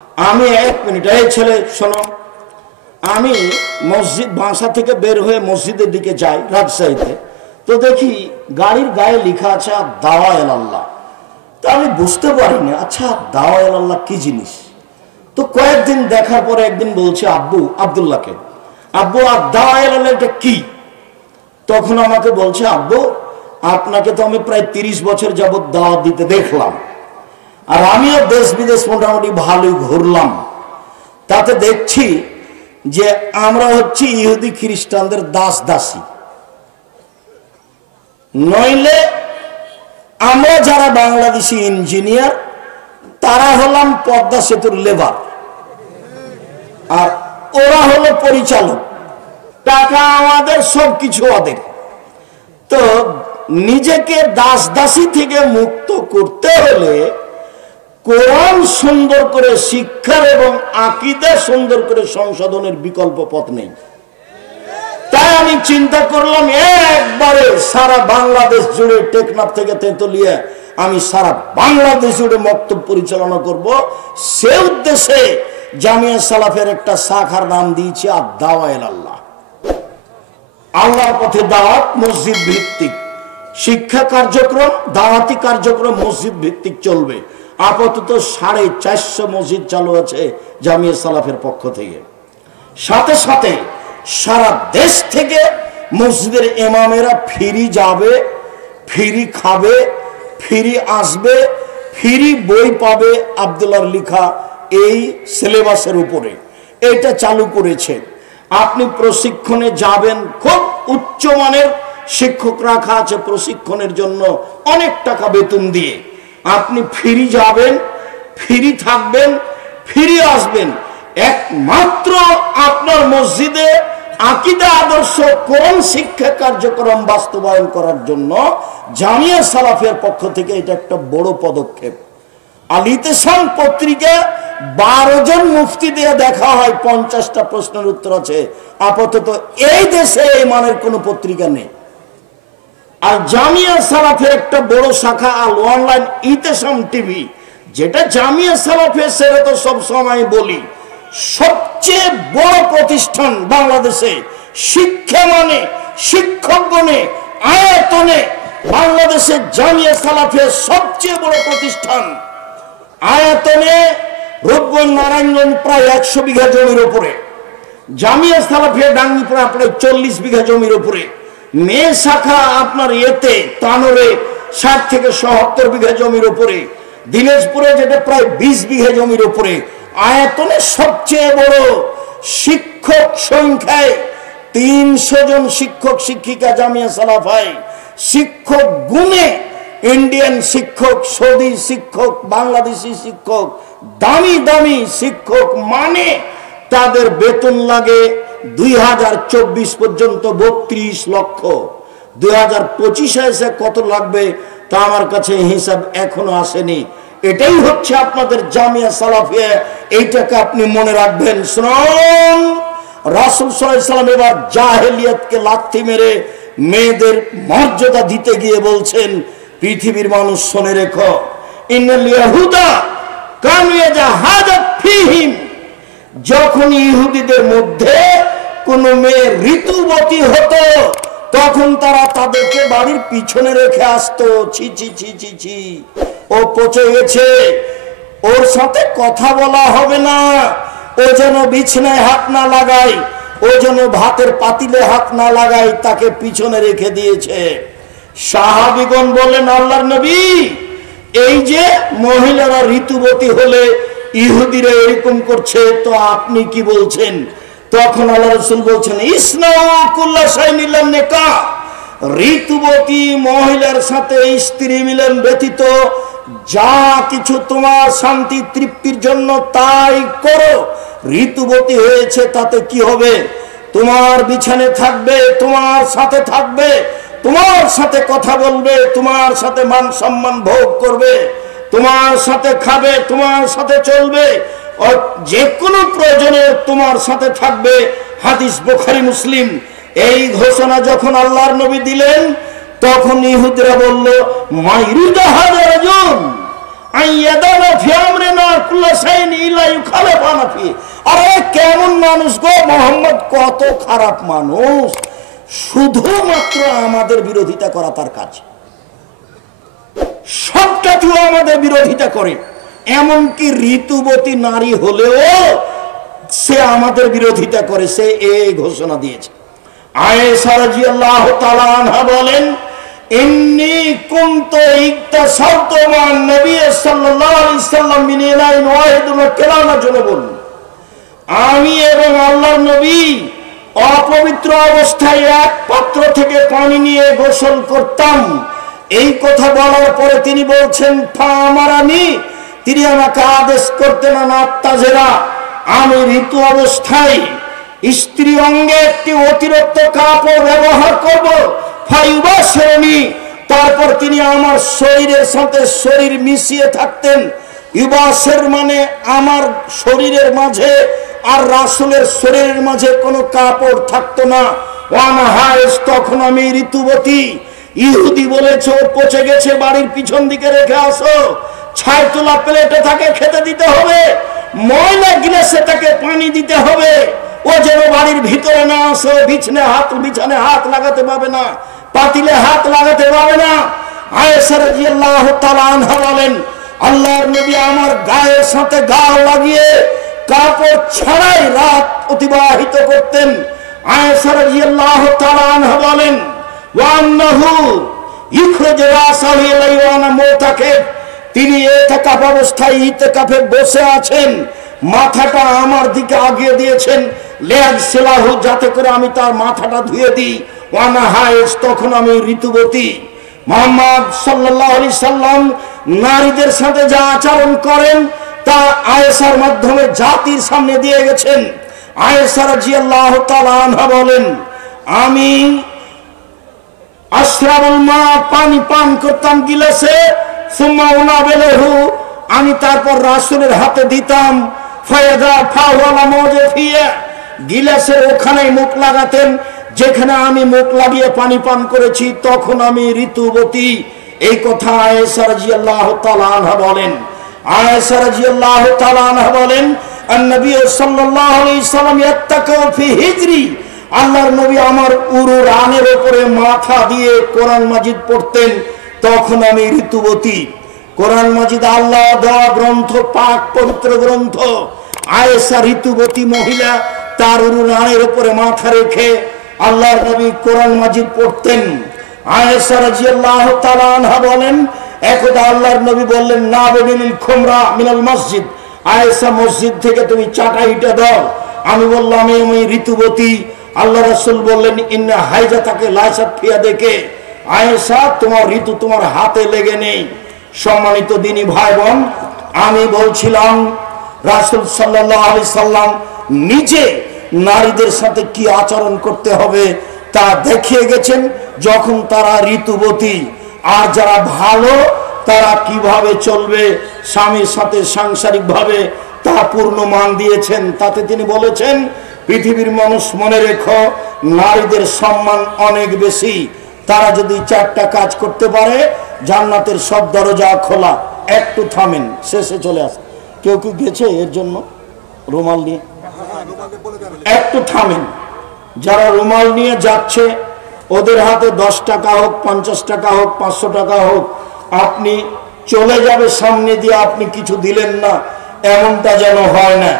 আমি এক মিনিট, এই ছেলে শোনো, আমি মসজিদ বাসা থেকে বের হয়ে মসজিদের দিকে যাই রাজশাহীতে, তো দেখি গাড়ির গায়ে লেখা আছে দাওয়া আল্লাহ। তো আমি বুঝতে পারিনি আচ্ছা দাওয়া আল্লাহ কি জিনিস। তো কয়েকদিন দেখার পরে একদিন বলছে আব্বু, আব্দুল্লাহকে, আব্বু আর দাওয়া আল্লাহ এটা কি? তখন আমাকে বলছে আব্বু আপনাকে তো আমি প্রায় 30 বছর যাবত দাওয়াত দিতে দেখলাম, আর আমিও দেশ বিদেশ মোটামুটি ভালোই ঘুরলাম, তাতে দেখছি যে আমরা হচ্ছি ইহুদি খ্রিস্টানদের দাস দাসী, নইলে আমরা যারা বাংলাদেশি ইঞ্জিনিয়ার তারা হলাম পদ্মা সেতুর লেবার, আর ওরা হলো পরিচালক, টাকা আমাদের, সবকিছু ওদের। তো নিজেকে দাস দাসী থেকে মুক্ত করতে হলে কোরআন সুন্দর করে শিক্ষার এবং আকীদা সুন্দর করে সংশোধনের বিকল্প পথ নেই। তাই আমি চিন্তা করলাম একবারে সারা বাংলাদেশ জুড়ে, টেকনাফ থেকে তেঁতুলিয়া, আমি সারা বাংলাদেশ জুড়ে মক্তব পরিচালনা করব। সে উদ্দেশ্যে জামিয়া সালাফের একটা শাখার নাম দিয়েছি দাওয়া আল্লাহ। আল্লাহর পথে দাওয়াত, মসজিদ ভিত্তিক শিক্ষা কার্যক্রম, দাওয়াতি কার্যক্রম মসজিদ ভিত্তিক চলবে। আপাতত 450 মসজিদ চালু আছে জামিয়া সালাফের পক্ষ থেকে। সাথে সাথে সারা দেশ থেকে মসজিদের ইমামেরা ফ্রি যাবে, ফ্রি খাবে, ফ্রি আসবে, ফ্রি বই পাবে আব্দুল্লাহর লেখা এই সিলেবাসের উপরে। এটা চালু করেছে। আপনি প্রশিক্ষণে যাবেন, খুব উচ্চমানের শিক্ষক রাখা আছে প্রশিক্ষণের জন্য, অনেক টাকা বেতন দিয়ে। আপনি ফ্রি যাবেন, ফ্রি থাকবেন, ফ্রি আসবেন। একমাত্র আপনার মসজিদে আকীদা, আদর্শ, কোরআন শিক্ষা কার্যক্রম বাস্তবায়ন করার জন্য জামিয়া সালাফের পক্ষ থেকে এটা একটা বড় পদক্ষেপ। আল ইতিসাম পত্রিকা 12 জন মুফতি দিয়ে দেখা হয়, 50টা প্রশ্নের উত্তর আছে। আপাতত এই দেশে এই মানের কোন পত্রিকা নেই। আর জামিয়া সালাফের একটা বড় শাখা আল অনলাইন ইতিসাম টিভি, যেটা জামিয়া সালাফে, সেটা তো সবসময় বলি সবচেয়ে বড় প্রতিষ্ঠান বাংলাদেশে। শিক্ষা মানে, শিক্ষক গণে, আয়তনে বাংলাদেশে জামিয়া সালাফের সবচেয়ে বড় প্রতিষ্ঠান। আয়তনে রূপগঞ্জ, নারায়ণগঞ্জ প্রায় 100 বিঘা জমির উপরে, জামিয়া সালাফিয়া ডাঙ্গিপাড়া প্রায় 40 বিঘা জমির উপরে, মেয়ে শাখা আপনার এতে তানোরে 60 থেকে 70 বিঘা জমির উপরে, দিনাজপুরে যেটা প্রায় 20 বিঘা জমির উপরে। আয়তনে সবচেয়ে বড়, শিক্ষক সংখ্যায় 300 জন শিক্ষক শিক্ষিকা জামিয়া সালাফায়। শিক্ষক গুণে ইন্ডিয়ান শিক্ষক, সৌদি শিক্ষক, বাংলাদেশি শিক্ষক, দামি দামি শিক্ষক, মানে তাদের বেতন লাগে 2024 পর্যন্ত 32 লক্ষ। 2025 এসে কত লাগবে তা আমার কাছে হিসাব এখনো আসেনি। এটাই হচ্ছে আপনাদের জামিয়া সালাফিয়া। এইটাকে আপনি মনে রাখবেন। শুনুন, রাসূল সাল্লাল্লাহু আলাইহি ওয়াসাল্লাম এবার জাহেলিয়াতকে লাথি মেরে মেয়েদের মর্যাদা দিতে গিয়ে বলছেন, পৃথিবীর মানুষ শুনে রেখো, ইন্নাল ইয়াহুদা কানু ইয়াজাহাদু ফীহিম, যখন ইহুদিদের মধ্যে কোন মেয়ে ঋতুবতী হতো তখন তারা তাদেরকে বাড়ির পিছনে রেখে আসতো। ছি ছি ছি ছি ছি, ও পচে গেছে, ওর সাথে কথা বলা হবে না, ও যেন বিছানায় হাত না লাগায়, ও যেন ভাতের পাতিলে হাত না লাগায়, তাকে পিছনে রেখে দিয়েছে। সাহাবীগণ বলেন, আল্লাহর নবী, এই যে মহিলারা ঋতুবতী হলে ইহুদিরা এরকম করছে, তো আপনি কি বলছেন? তখন আল্লাহ রাসূল বলছেন, ইসনাউ কুল্লা শাইইন ইল্লা নিকাহ, ঋতুবতী মহিলার সাথে স্ত্রী মিলন ব্যতীত যা কিছু তোমার শান্তি তৃপ্তির জন্য তাই করো। ঋতুবতী হয়েছে তাতে কি হবে? তোমার বিছানে থাকবে, তোমার সাথে থাকবে, তোমার সাথে কথা বলবে, তোমার সাথে মান সম্মান ভোগ করবে, তোমার সাথে খাবে, তোমার সাথে চলবে, যে কোনো প্রয়োজনে তোমার সাথে থাকবে। হাদিস বুখারী মুসলিম। এই ঘোষণা যখন আল্লাহর নবী দিলেন তখন ইহুদিরা বলল, মাইরুদা হাদা রাজুল, আরে কেমন মানুষ গো মোহাম্মদ, কত খারাপ মানুষ, শুধুমাত্র আমাদের বিরোধিতা করা তার কাজ। সবটাতেও আমাদের বিরোধিতা করে, এমনকি ঋতুবতী নারী হলেও সে আমাদের বিরোধিতা করে। সে এই ঘোষণা দিয়েছে। আয়েশা রাদিয়াল্লাহু তাআলা আনহা বলেন, ইন্নী কুনতু ইকতাসারতু মান নবী সাল্লাল্লাহু আলাইহি সাল্লাম মিন ইনাইন ওয়াহিদিন কেলানা জুনুবুন, আমি এবং আল্লাহর নবী অপবিত্র অবস্থায় এক পাত্র থেকে পানি নিয়ে গোসল করতাম। এই কথা বলার পরে তিনি বলছেন, ফামারানি, তিনি আমাকে আদেশ করতেন আত্তাজেরা, আমি ঋতু অবস্থায় স্ত্রী অঙ্গে একটি অতিরিক্ত কাপড় ব্যবহার করব, ফায়ুবাশিরনি, তারপর তিনি আমার শরীরের সাথে শরীর মিশিয়ে থাকতেন। ইবাসের মানে আমার শরীরের মাঝে আর রাসূলের শরীরের মাঝে কোনো কাপড় থাকতো না। ওয়ানা হায়েস, তখন আমি ঋতুবতী। ইহুদি বলেছে ও পচে গেছে, বাড়ির পিছন দিকে রেখে আসো, ছাই তোলা প্লেটে তাকে খেতে দিতে হবে, ময়লা গিলাসে তাকে পানি দিতে হবে, ও যেন বাড়ির ভিতরে না আসে। বিছানে হাত লাগাতে পাবে না, পাতিলে হাত লাগাতে পাবে না। আয়েশা রাদিয়াল্লাহু তাআলা আনহা বলেন, আল্লাহর নবী আমার গায়ের সাথে গা লাগিয়ে কাপড় ছাড়াই রাত অতিবাহিত করতেন। আয়েশা রাদিয়াল্লাহু তাআলা আনহা বলেন, ওয়ান্নাহু ইখরাজ রাসাহু ইলাইওয়ানা মুতাকাফ, তিনি ইতিকাফ অবস্থায় ইতিকাফে বসে আছেন, মাথাটা আমার দিকে আগিয়ে দিয়েছেন, লিয়াগসিলাহু, যাতে করে আমি তার মাথাটা ধুয়ে দিই। ওয়ানা হায়েস, তখন আমি ঋতুবতী। মুহাম্মদ সাল্লাল্লাহু আলাইহি সাল্লাম নারীদের সাথে যা আচরণ করেন তা আয়েশার মাধ্যমে জাতির সামনে দিয়ে গেছেন। আয়েশা রাদিয়াল্লাহু তাআলা আনহা বলেন, আমি আশরাবুল মা, পানি পান করতাম গিলাসে, সুম্মা উনাবিলহু, আমি তারপর রাসূলের হাতে দিতাম, ফায়াদা ফাওয়ালা মাওজিফিয়া, গিলাসের ওখানে মুখ লাগাতেন যেখানে আমি মুখ লাগিয়ে পানি পান করেছি, তখন আমি ঋতুবতী। এই কথা আয়েশা রাদিয়াল্লাহু তাআলা আনহা বলেন। আয়েশা রাদিয়াল্লাহু তাআলা আনহা বলেন, আন-নবী সাল্লাল্লাহু আলাইহি সাল্লাম ইয়াত্তাকাউ ফি হিজরি, আল্লাহর নবী আমার উরু রানের উপরে মাথা দিয়ে কোরআন মাজিদ পড়তেন, তখন আমি ঋতুবতী। কোরআন মাজিদ আল্লাহ দেওয়া গ্রন্থ, পাক পবিত্র গ্রন্থ। আয়েশা ঋতুবতী মহিলা, তার উরু রানের উপরে মাথা রেখে আল্লাহর নবী কোরআন মাজিদ পড়তেন। আয়েশা রাদিয়াল্লাহু তাআলা আনহা বলেন, একদা আল্লাহর নবী বললেন, না বিল খুমরা মিনাল মসজিদ, আয়েশা মসজিদ থেকে তুমি চাটাইটা দাও। আমি বললাম আমি ঋতুবতী। আল্লাহ রাসূল বললেন, ইন্না হাইজাতাকে লাইসাত ফি ইয়াদিকে, আয়েশা তোমার ঋতু তোমার হাতে লেগে নেই। সম্মানিত দিনী ভাই বোন, আমি বলছিলাম রাসূল সাল্লাল্লাহু আলাইহি সাল্লাম নিজে নারীদের সাথে কি আচরণ করতে হবে তা দেখিয়ে গেছেন যখন তারা ঋতুবতী। আর যারা ভালো তারা কিভাবে চলবে স্বামীর সাথে সাংসারিক ভাবে তা পূর্ণ মান দিয়েছেন। তাতে তিনি বলেছেন, পৃথিবীর মানুষ মনে রেখো, নারীদের সম্মান অনেক বেশি, তারা যদি চারটা কাজ করতে পারে জান্নাতের সব দরজা খোলা। একটু থামেন, শেষে চলে আসে। কেউ কি গেছে এর জন্য রুমাল নিয়ে? একটু থামেন। যারা রুমাল নিয়ে যাচ্ছে ওদের হাতে 10 টাকা হোক, 50 টাকা হোক, 500 টাকা হোক, আপনি চলে যাবে সামনে দিয়ে, আপনি কিছু দিলেন না, এমনটা যেন হয় না।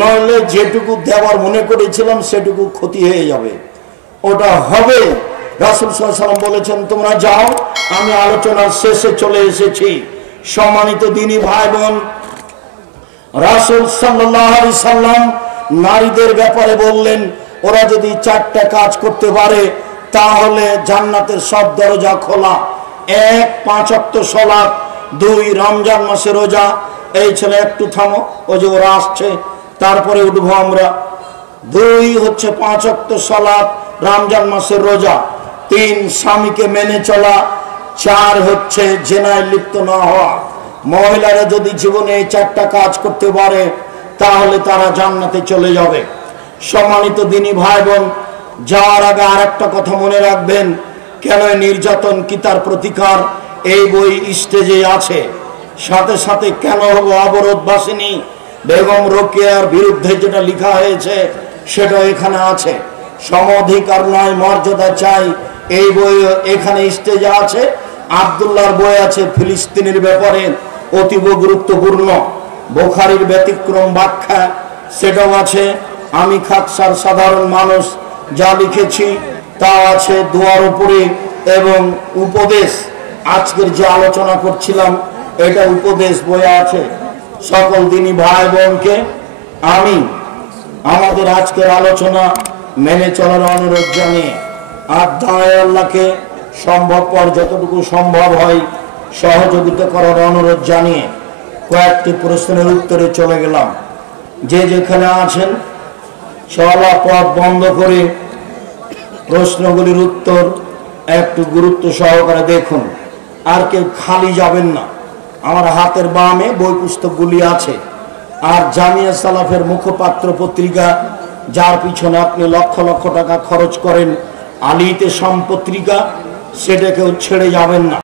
নইলে যেটুকু দেওয়ার মনে করেছিলাম সেটুকু ক্ষতি হয়ে যাবে, ওটা হবে। রাসূল সাল্লাল্লাহু আলাইহি ওয়াসাল্লাম বলেছেন, তোমরা যাও, আমি আলোচনার শেষে চলে এসেছি। সম্মানিত দিনী ভাই বোন, রাসূল সাল্লাল্লাহু আলাইহি সাল্লাম নারীদের ব্যাপারে বললেন, ওরা যদি 4টা কাজ করতে পারে তাহলে জান্নাতের সব দরজা খোলা। 1, 5 ওয়াক্ত সালাত, 2 রমজান মাসের রোজা। এই ছেলে একটু থামো, ও যে ওরা আসছে, তারপরে উঠবো আমরা। 2 হচ্ছে 5 ওয়াক্ত সালাত, রমজান মাসের রোজা। 3 স্বামীকে মেনে চলা। 4 হচ্ছে জেনায় লিপ্ত না হওয়া। মহিলারা যদি জীবনে এই 4টা কাজ করতে পারে তাহলে তারা জান্নাতে চলে যাবে। সম্মানিত দিনী ভাই বোন, যাওয়ার আগে আর একটা কথা মনে রাখবেন, কেন নির্যাতন কি তার প্রতিকার, এই বই স্টেজে আছে। সাথে সাথে কেন হবো অবরোধ বাসিনী বেগম রোকেয়ার বিরুদ্ধে যেটা লেখা হয়েছে সেটা এখানে আছে। সম অধিকার নয় মর্যাদা চাই, এই বই এখানে স্টেজে আছে। আব্দুল্লাহর বই আছে ফিলিস্তিনের ব্যাপারে, অতীব গুরুত্বপূর্ণ। বুখারীর ব্যতিক্রম ব্যাখ্যা সেটাও আছে। আমি খাকসার সাধারণ মানুষ যা লিখেছি তা আছে দোয়ার উপরে এবং উপদেশ। আজকের যে আলোচনা করছিলাম এটা উপদেশ বইয়ে আছে। সকল দিনী ভাই বোনকে আমি আমাদের আজকের আলোচনা মেনে চলার অনুরোধ জানিয়ে আর দায় আল্লাহকে সম্ভবপর যতটুকু সম্ভব হয় সহযোগিতা করার অনুরোধ জানিয়ে কয়েকটি প্রশ্নের উত্তরে চলে গেলাম। যে যেখানে আছেন চলা পথ বন্ধ করে প্রশ্নগুলির উত্তর একটু গুরুত্ব সহকারে দেখুন। আর কেউ খালি যাবেন না। আমার হাতের বামে বই পুস্তকগুলি আছে। আর জামিয়া সালাফের মুখপাত্র পত্রিকা, যার পিছনে আপনি লক্ষ লক্ষ টাকা খরচ করেন, আলিতে সম্পত্রিকা, সেটাকেও ছেড়ে যাবেন না।